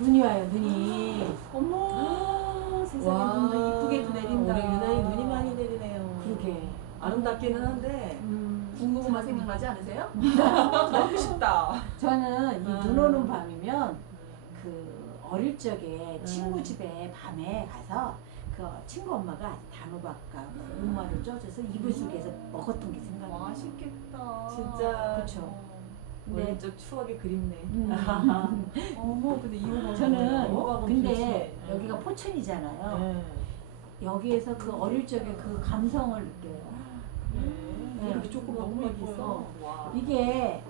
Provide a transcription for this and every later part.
눈이 와요, 눈이. 어머 세상에 눈도 이쁘게도 내린다. 올해 유난히 눈이 많이 내리네요. 그러게. 아름답기는 한데 군고구마 생각나지 않으세요? 먹고 싶다. 저는 이 눈 오는 밤이면 그 어릴 적에 친구 집에 밤에 가서 그 친구 엄마가 단호박과 우마를 쪄줘서 이불 속에서 먹었던 게 생각나요. 맛있겠다. 진짜 그쵸. 우리 근데 쪽 추억이 그립네. 어머 근데 이거 저는 이거하고는 근데 도대체, 여기가 포천이잖아요. 네. 여기에서 그 어릴 적의 그 감성을 느껴요. 네. 이렇게 조금 너무 예뻐요. 와. 이게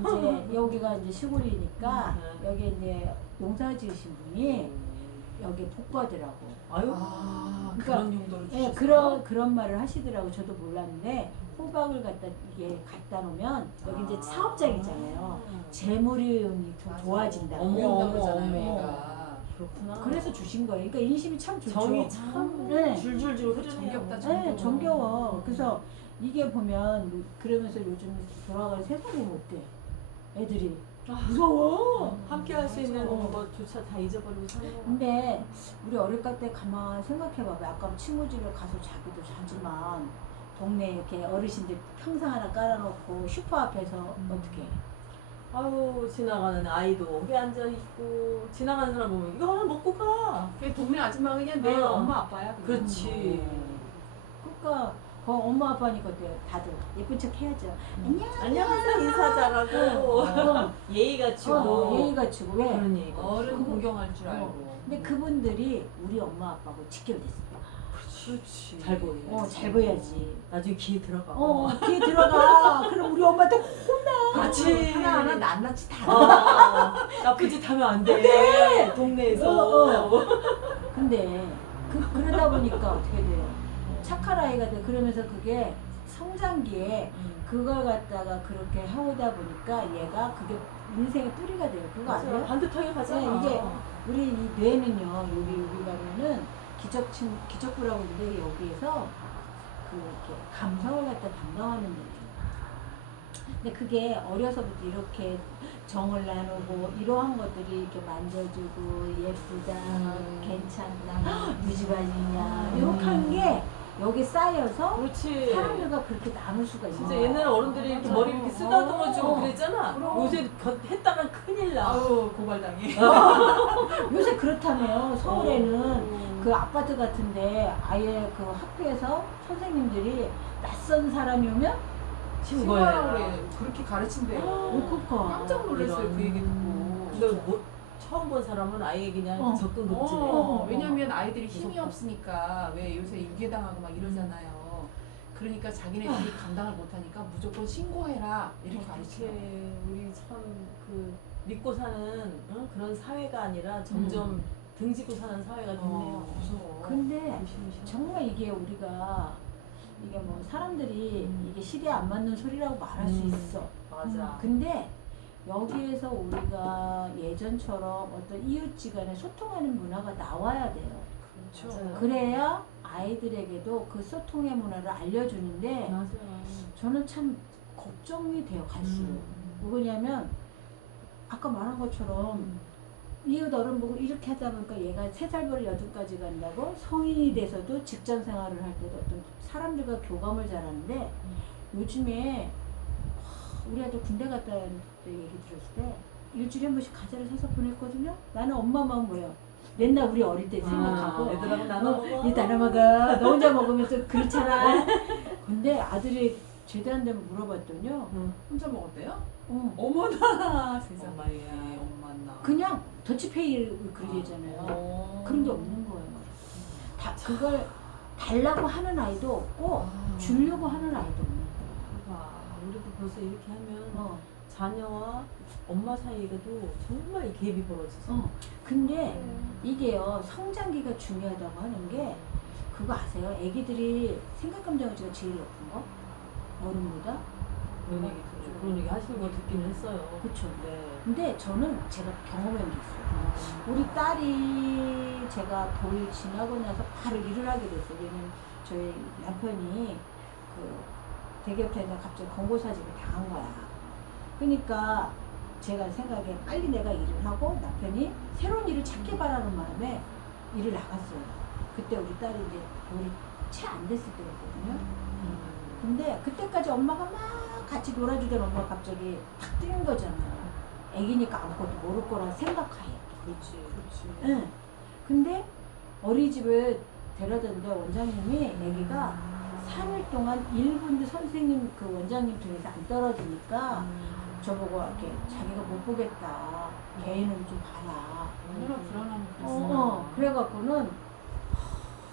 이제 여기가 이제 시골이니까 네. 여기 이제 농사 지으신 분이 여기 복받으라고. 아유. 아 그러니까, 그런 용도로 예, 주셨어요? 그런 말을 하시더라고. 저도 몰랐는데 호박을 갖다 이게 갖다 놓으면 여기 이제 사업장이잖아요. 재물이 좀 좋아진다. 어머, 어머 어머, 잖아요 어머. 얘가. 그렇구나. 그래서 주신 거예요. 그러니까 인심이 참 좋죠. 정이 참 네. 줄줄줄 흐르네요. 정겹다, 네, 정겨워. 그래서 이게 보면 그러면서 요즘 돌아가는 세상이 못돼. 애들이 무서워. 함께 할 수 있는 어. 것조차 다 잊어버리고 사는 거야. 근데 우리 어릴 때 가만 생각해봐봐. 아까 친구 집에 가서 자기도 자지만 동네 이렇게 어르신들 평상 하나 깔아놓고 슈퍼 앞에서 어떻게? 아유 지나가는 아이도 여기 앉아 있고 지나가는 사람 보면 이거 하나 먹고 가. 그 동네 아줌마 그냥 내 어. 엄마 아빠야. 그냥. 그렇지. 그러니까 엄마 아빠니까 어때요? 다들 예쁜 척 해야죠. 안녕하세요 인사 잘하고 어. 예의 갖추고 예의 갖추고 왜? 그런 얘기. 어른 그거- 공경할 줄 알고. 근데 그분들이 우리 엄마 아빠하고 직결됐어요. 그렇지. 잘 보여. 잘 보여야지. 나중에 귀에 들어가. 귀에 들어가. 그럼 우리 엄마한테 혼나. 그렇지. 하나하나 낱낱이 다. 나쁜 짓 하면 안 돼. 동네에서. 근데 그러다 보니까 어떻게 돼요? 착한 아이가 돼. 그러면서 그게 성장기에 그걸 갖다가 그렇게 해오다 보니까 얘가 그게 인생의 뿌리가 돼요. 그거 맞아. 아세요? 반듯하게 가잖아. 네, 이게 우리 이 뇌는요. 여기 가면은 기척부라고 하는데 여기에서 그 이렇게 감성을 갖다 담당하는 데죠. 근데 그게 어려서부터 이렇게 정을 나누고 이러한 것들이 이렇게 만져주고 예쁘다, 괜찮다, 이 집 아니냐 이렇게 한 게 여기 쌓여서 그렇지. 사람들과 그렇게 나눌 수가 있는 진짜 거야. 옛날에 어른들이 이렇게 맞아. 머리 이렇게 쓰다듬어주고 어. 그랬잖아. 그럼. 요새 했다가 큰일 나. 아우 고발당해. 요새 그렇다며요. 서울에는 그 아파트 같은데 아예 그 학교에서 선생님들이 낯선 사람이 오면 신고하라고 신고해. 그래. 그렇게 가르친대요. 그러니까. 깜짝 놀랐어요 이런. 그 얘기 듣고. 근데 뭐 처음 본 사람은 아예 그냥 접근 금지. 왜냐면 아이들이 힘이 없으니까 왜 요새 유괴당하고 막 이러잖아요. 그러니까 자기네들이 감당을 못하니까 무조건 신고해라 이렇게 가르치죠. 이렇게 우리 참 그 믿고 사는 그런 사회가 아니라 점점 등지고 사는 사회가 됐네요. 무서워. 근데 조심조심. 정말 이게 우리가 이게 뭐 사람들이 이게 시대에 안 맞는 소리라고 말할 수 있어. 맞아. 근데 여기에서 우리가 예전처럼 어떤 이웃지간에 소통하는 문화가 나와야 돼요. 그렇죠. 그래야 아이들에게도 그 소통의 문화를 알려주는데 맞아. 저는 참 걱정이 돼요 갈수록. 뭐냐면 아까 말한 것처럼 이웃 어른 보고 이렇게 하다 보니까 얘가 3살부터 8까지 간다고 성인이 돼서도 직장 생활을 할 때도 어떤 사람들과 교감을 잘하는데 요즘에 우리 아들 군대 갔다 올 때 얘기 들었을 때 일주일에 한 번씩 과자를 사서 보냈거든요. 나는 엄마 마음 뭐예요? 맨날 우리 어릴 때 생각하고 애들하고 나눠 먹어. 이 나눠 먹어. 너 혼자 먹으면서 그렇잖아. 근데 아들이 제대한 데면 물어봤더니요. 혼자 먹었대요? 어, 어머나 세상에. 엄마야. 엄마나. 그냥 더치페이 그렇게 되잖아요. 그런 게 없는 거예요. 다 그걸 달라고 하는 아이도 없고 주려고 하는 아이도 없는 거예요. 와, 우리도 벌써 이렇게 하면 어. 자녀와 엄마 사이에도 정말 이 갭이 벌어졌어. 근데 이게요 성장기가 중요하다고 하는 게 그거 아세요? 애기들이 생각 감정어치가 제일 높은 거? 어른보다? 그런 얘기 듣죠. 그런 얘기 하시는 거 듣기는 했어요. 그쵸. 네. 근데 저는 제가 경험한 게 있어요. 우리 딸이 제가 돌 지나고 나서 바로 일을 하게 됐어요. 왜냐면 저희 남편이 그 대기업체에서 갑자기 권고사직을 당한 거야. 그러니까 제가 생각에 빨리 내가 일을 하고 남편이 새로운 일을 찾기 바라는 마음에 일을 나갔어요. 그때 우리 딸이 이제 우리 채 안 됐을 때였거든요. 근데 그때까지 엄마가 막 같이 놀아주던 엄마가 갑자기 탁 뛰는 거잖아요. 애기니까 아무것도 모를 거라 생각하에. 그렇지. 응. 근데 어린이집을 데려다는데 원장님이 애기가 3일 동안 1분도 선생님 그 원장님 등에서 안 떨어지니까 저보고 이렇게 자기가 못 보겠다. 개인은 좀 봐라. 얼마나 불안하면 그랬어. 그래갖고는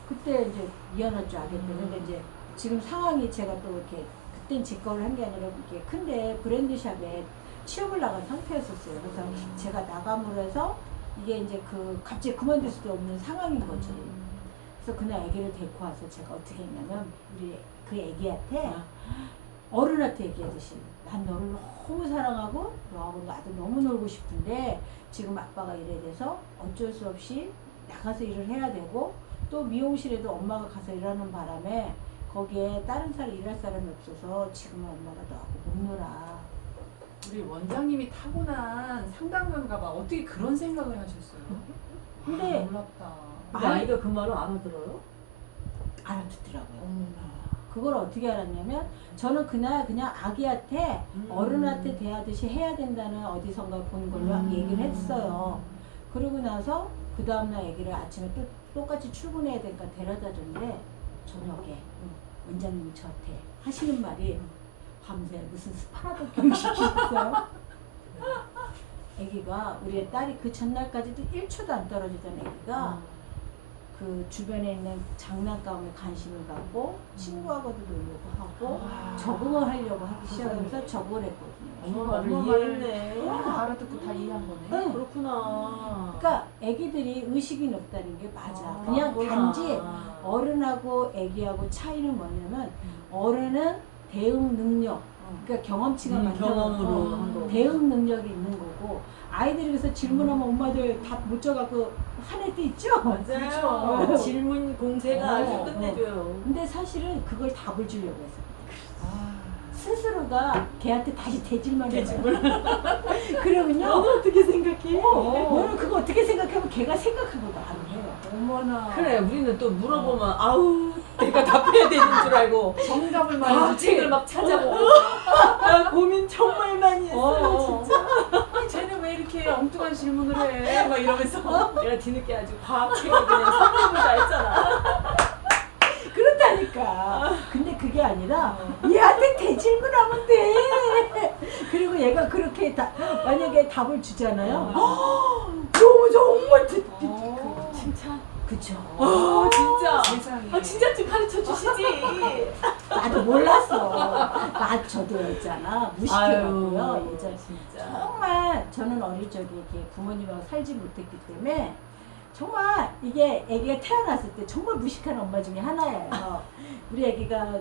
그때 이제 미안할 줄 알겠대. 근데 이제 지금 상황이 제가 또 이렇게 그땐 제 거를 한 게 아니라 이렇게 큰데 브랜드샵에 취업을 나간 상태였었어요. 그래서 제가 나감으로 해서 이게 이제 그 갑자기 그만둘 수도 없는 상황인 거지. 그래서 그날 아기를 데리고 와서 제가 어떻게 했냐면 우리 그 아기한테 어른한테 얘기하듯이 난 너를 너무 사랑하고 너하고 나도 너무 놀고 싶은데 지금 아빠가 일에 대해서 어쩔 수 없이 나가서 일을 해야 되고 또 미용실에도 엄마가 가서 일하는 바람에 거기에 다른 사람 일할 사람이 없어서 지금은 엄마가 너하고 못 놀아. 우리 원장님이 타고난 상담가인가 봐. 어떻게 그런 생각을 하셨어요? 근데 놀랍다. 근데 아이가 그 말을 알아들어요? 알아듣더라고요. 그걸 어떻게 알았냐면 저는 그날 그냥 아기한테 어른한테 대하듯이 해야 된다는 어디선가 본 걸로 얘기를 했어요. 그러고 나서 그 다음날 아기를 아침에 또 똑같이 출근해야 되니까 데려다 줬는데 저녁에 원장님이 저한테 하시는 말이 밤새 무슨 스파라도 교육시키셨어요. 아기가 우리 딸이 그 전날까지도 1초도 안 떨어지던 아기가 그 주변에 있는 장난감에 관심을 갖고 친구하고도 놀려고 하고 적응을 하려고 하기 시작하면서 적응을 했거든요. 엄마 말을 엄마 이해했네. 알아듣고 다 이해한 거네. 응. 그렇구나. 그러니까 아기들이 의식이 높다는 게 맞아. 그냥 그렇구나. 단지 어른하고 아기하고 차이는 뭐냐면 어른은 대응 능력, 그러니까 경험치가 많다고 경험으로 한 거고. 대응 능력이 있는 거고 아이들이 그래서 질문하면 엄마들 답 못 줘갖고 화낼 때 있죠? 맞아요. 그렇죠. 질문 공세가 아주 어, 끝내줘요. 근데 사실은 그걸 답을 주려고 했어. 아, 스스로가 걔한테 다시 대질만 해봐요. 그러면요. 너는 어떻게 생각해? 너는 그거 어떻게 생각하면 걔가 생각하고 말을 해요. 어머나. 그래, 우리는 또 물어보면 아우 내가 답해야 되는 줄 알고 정답을 말해주지. 책을 막 찾아보고 나 고민 정말 많이 했어. 진짜. 쟤는 왜 이렇게 엉뚱한 질문을 해? 막 이러면서. 내가 뒤늦게 아주 과학책을 그냥 선택을 다 했잖아. 그렇다니까. 근데 그게 아니라 얘한테 대질문하면 돼. 그리고 얘가 그렇게 만약에 답을 주잖아요. 너무 정말 칭찬. 그쵸. 진짜. 세상에. 아 진짜 좀 가르쳐 주시지. 나도 몰랐어. 저도였잖아. 무식해갖고요. 아유, 예전 진짜. 정말 저는 어릴 적에 이렇게 부모님하고 살지 못했기 때문에 정말 이게 아기가 태어났을 때 정말 무식한 엄마 중에 하나예요. 우리 아기가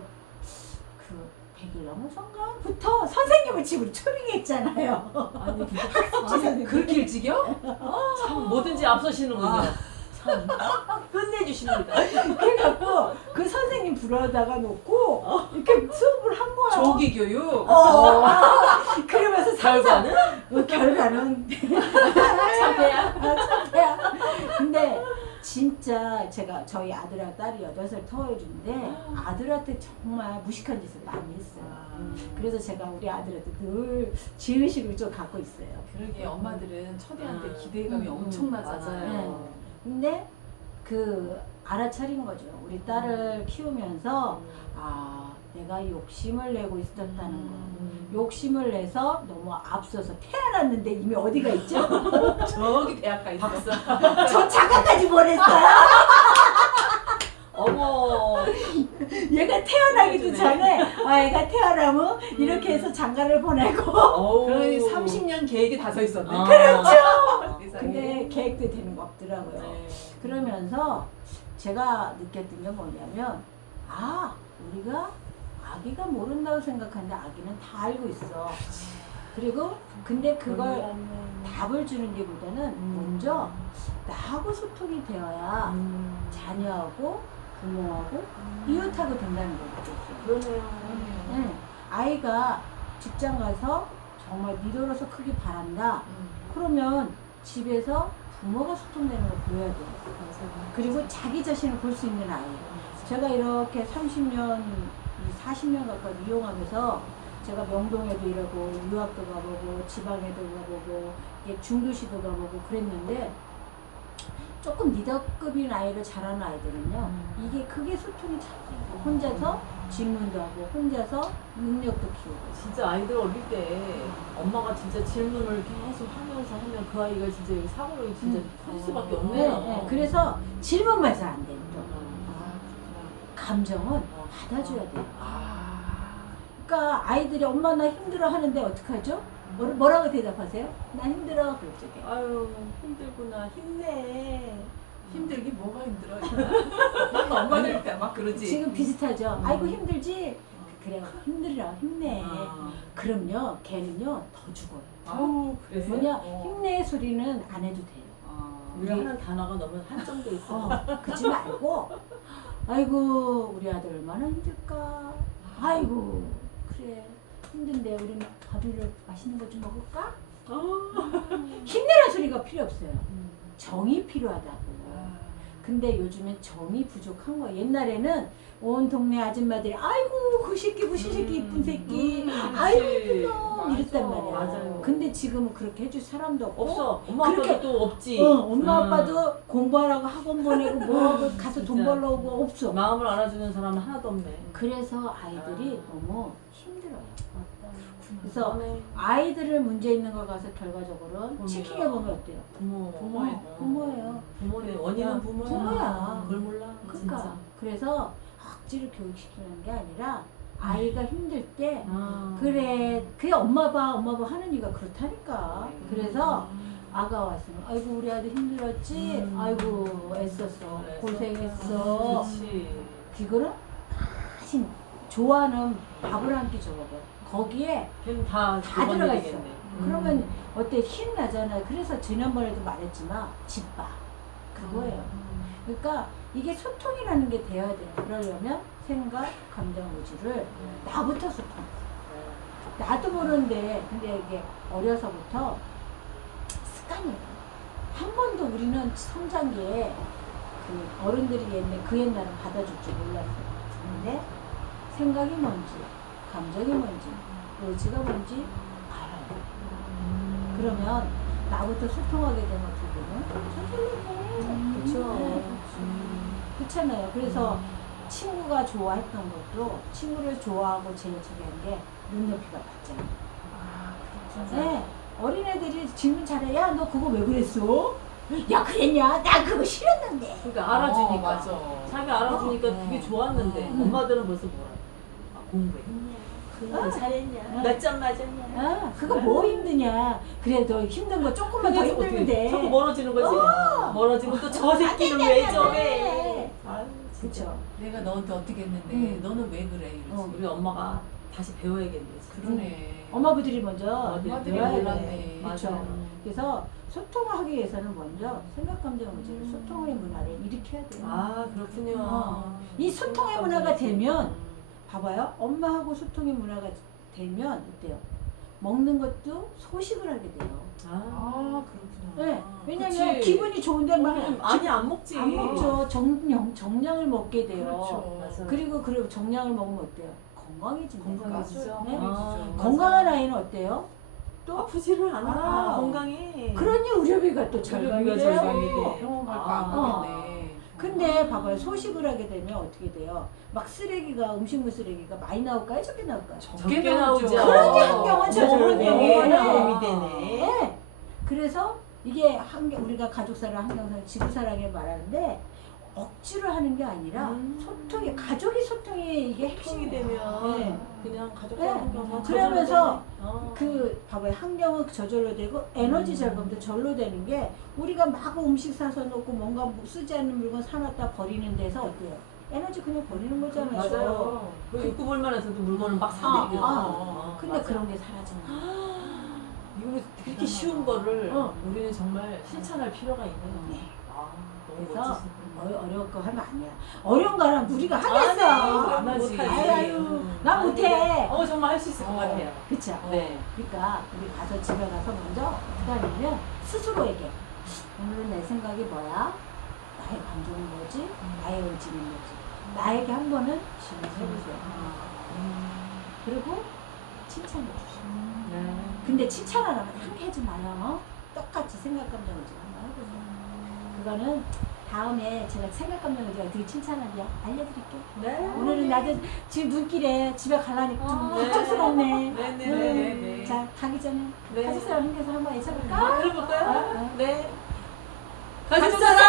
그 100일 넘어선가부터 선생님을 집으로 초빙했잖아요. 아니 아니, 그렇게 일찍이요? 참 뭐든지 앞서시는군요. 참 끝내주십니다. 그래갖고 그 선생님 불러다가 놓고 이렇게 수업을 한 거야. 조기 교육. 그러면서 결과는 결과는 참패야. 참패야. 근데 진짜 제가 저희 아들하고 딸이 8살 터워주는데 아들한테 정말 무식한 짓을 많이 했어요. 그래서 제가 우리 아들한테 늘 지의식을 좀 갖고 있어요. 그러게 엄마들은 처대한테 기대감이 맞아요. 엄청나잖아요. 근데 그 알아차린 거죠. 우리 딸을 키우면서 내가 욕심을 내고 있었다는 거. 욕심을 내서 너무 앞서서 태어났는데 이미 어디가 있죠? 저기 대학가 있어. 저 자가까지 보냈어요. 어머. 얘가 태어나기도 해주네. 전에 얘가 태어나면 이렇게 해서 장가를 보내고 그러니 30년 계획이 다 서 있었네. 그렇죠. 세상에. 근데 계획도 되는 거 없더라고요. 네. 그러면서 제가 느꼈던 게 뭐냐면 우리가 아기가 모른다고 생각하는데 아기는 다 알고 있어. 그리고 근데 그걸 답을 주는 게보다는 먼저 나하고 소통이 되어야 자녀하고 부모하고 이웃하고 된다는 걸 느꼈어요. 그러네요. 아이가 직장 가서 정말 니더로서 크게 바란다. 그러면 집에서 부모가 소통되는 걸 보여야 돼요. 그리고 자기 자신을 볼 수 있는 아이. 제가 이렇게 30년, 40년 가까이 이용하면서 제가 명동에도 일하고 유학도 가보고 지방에도 가보고 중도시도 가보고 그랬는데 조금 리더급인 아이를 잘하는 아이들은요 이게 크게 소통이 잘 돼요. 혼자서 질문도 하고 혼자서 능력도 키우고. 진짜 아이들 어릴 때 엄마가 진짜 질문을 계속 하면서 하면 그 아이가 진짜 여기 사고력이 진짜 커질 수밖에 없네요. 네. 그래서 질문만 잘 안 돼요. 또. 아, 감정은 받아줘야 돼요. 아, 그러니까 아이들이 엄마 나 힘들어 하는데 어떡하죠? 뭐라고 대답하세요? 나 힘들어 그랬죠. 아유 힘들구나 힘내. 힘들기 뭐가 힘들어? 엄마들 때 막 그러지. 지금 비슷하죠. 아이고 힘들지? 그래요. 힘들어 힘내. 아. 그럼요 걔는요 더 죽어요. 아우 그래서 뭐냐 힘내 소리는 안 해도 돼요. 우리가 하는 단어가 너무 한정돼 있어. 그러지 말고 아이고 우리 아들 얼마나 힘들까. 아이고 그래 힘든데 우리 밥을 맛있는 거 좀 먹을까? 힘내라는 소리가 필요 없어요. 정이 필요하다고. 근데 요즘엔 정이 부족한 거야. 옛날에는 온 동네 아줌마들이 아이고 그 새끼 무슨 새끼 이쁜 새끼 아이고 이쁘다 이랬단 말이야. 맞아요. 근데 지금은 그렇게 해줄 사람도 없고 없어. 엄마 그렇게- 아빠도 또 없지. 엄마 아빠도 공부하라고 학원 보내고 뭐하고 가서 돈 진짜. 벌러 오고 없어. 마음을 알아주는 사람은 하나도 없네. 그래서 아이들이 너무 힘들어요. 그래서 그러네. 아이들을 문제 있는 걸 가서 결과적으로는 부모야. 체킹해 보면 어때요? 부모예요. 부모예요. 부모네. 원인은 부모야. 부모야. 그걸 몰라. 그러니까 진짜. 그래서 억지로 교육시키는 게 아니라 아이가 힘들 때 아. 그래 엄마 봐 하는 이유가 그렇다니까. 그래서 아가 왔으면 아이고 우리 아들 힘들었지. 아이고 애썼어. 고생했어. 그렇지. 그거는 대신 좋아하는 밥을 한 끼 줘봐요. 거기에 걔는 다 들어가 있어. 되겠네. 그러면 어때 힘 나잖아요. 그래서 지난번에도 말했지만 집밥 그거예요. 그러니까 이게 소통이라는 게 돼야 돼요. 그러려면 생각, 감정, 의지를 나부터 소통. 나도 모르는데 근데 이게 어려서부터 습관이에요. 한 번도 우리는 성장기에 그 어른들이 그 옛날은 받아줄 줄 몰랐어요. 근데 생각이 뭔지, 감정이 뭔지, 의지가 뭔지 알아요. 그러면 나부터 소통하게 되면 그분은 선생님해. 그렇죠. 그렇잖아요. 그래서 친구가 좋아했던 것도 친구를 좋아하고 제일 중요한 게 눈높이가 맞잖아요. 네. 어린애들이 질문 잘해. 야, 너 그거 왜 그랬어? 야, 그랬냐? 나 그거 싫었는데. 그러니까 알아주니까. 맞아. 자기 알아주니까 그게 좋았는데 엄마들은 벌써 뭐라? 아, 공부해. 그거 잘했냐? 몇 점 맞았냐? 아, 그거 뭐 힘드냐? 그래, 너 힘든 거 조금만 더 힘들면 돼. 자꾸 멀어지는 거지. 멀어지면 또 저 새끼는 왜 저래? 아유, 진짜. 그쵸. 내가 너한테 어떻게 했는데 너는 왜 그래 이러지. 우리 엄마가 다시 배워야겠네. 그러네. 엄마부들이 먼저 엄마들이 배워야 돼. 몰랐네. 그쵸. 그래서 소통을 하기 위해서는 먼저 생각, 감정, 의지를 소통의 문화를 일으켜야 돼요. 아, 그렇군요. 이 소통의 문화가 되면 봐봐요. 엄마하고 소통의 문화가 되면 어때요? 먹는 것도 소식을 하게 돼요. 아 그렇구나. 네. 왜냐면 그치. 기분이 좋은데 막 많이 안 먹지. 안 먹죠. 정량을 먹게 돼요. 그렇죠. 맞아요. 그리고 정량을 먹으면 어때요? 건강해진다. 건강해지죠. 네. 아, 건강한 아이는 어때요? 또 아프지를 않아. 아. 건강해. 그러니 의료비가 또 의료비가 절감이 절감이 돼요. 돼. 병원 갈거 아. 안 보겠네. 근데 봐봐요. 소식을 하게 되면 어떻게 돼요? 막 쓰레기가 음식물 쓰레기가 많이 나올까요? 적게 나올까요? 적게 나오죠. 그런 환경은 저절로 환경이 돼요. 도움이 되네. 네. 그래서 이게 우리가 가족사랑 환경사랑 지구사랑에 말하는데 억지로 하는 게 아니라 소통이 가족이 소통이 이게 소통이 핵심이에요. 되면 네. 그냥 가족과 네. 환경 그러면서 그 봐봐요. 환경은 저절로 되고 에너지 절감도 절로 되는 게 우리가 막 음식 사서 놓고 뭔가 쓰지 않는 물건 사놨다 버리는 데서 어때요? 에너지 그냥 버리는 거잖아요. 맞아요. 그 육구볼만에서도 물건을 막 사들이고. 근데 맞아. 그런 게 사라지는 이거 그렇게 쉬운 거를 어. 우리는 정말 실천할 필요가 있네요. 네. 아, 너무 그래서 멋지시네. 어려운 거 하면 안 해. 어려운 거는 우리가 안 하겠어. 하지. 아유, 나 못해. 정말 할 수 있을 것 같아요. 그쵸? 네. 그러니까 우리 가서 집에 가서 먼저 어떻게 하냐면 스스로에게 오늘은 내 생각이 뭐야? 나의 감정은 뭐지? 나의 의지는 뭐지? 나에게 한 번은 질문해보세요. 그리고 칭찬해 주세요. 네. 근데 칭찬하라면 함께 하지 마요. 똑같이 생각 감정 의지 한번 해보세요. 그거는 다음에 제가 생각 감정 의지가 어떻게 칭찬하냐 알려드릴게요. 네. 오늘은 나도 지금 눈길에 집에 가려니까 좀 네. 걱정스럽네. 네네네. 자, 가기 전에 네. 가족사랑 힘내서 한번 외쳐볼까? 아, 그래볼까요? 어? 네. 가족사랑! 가족사랑!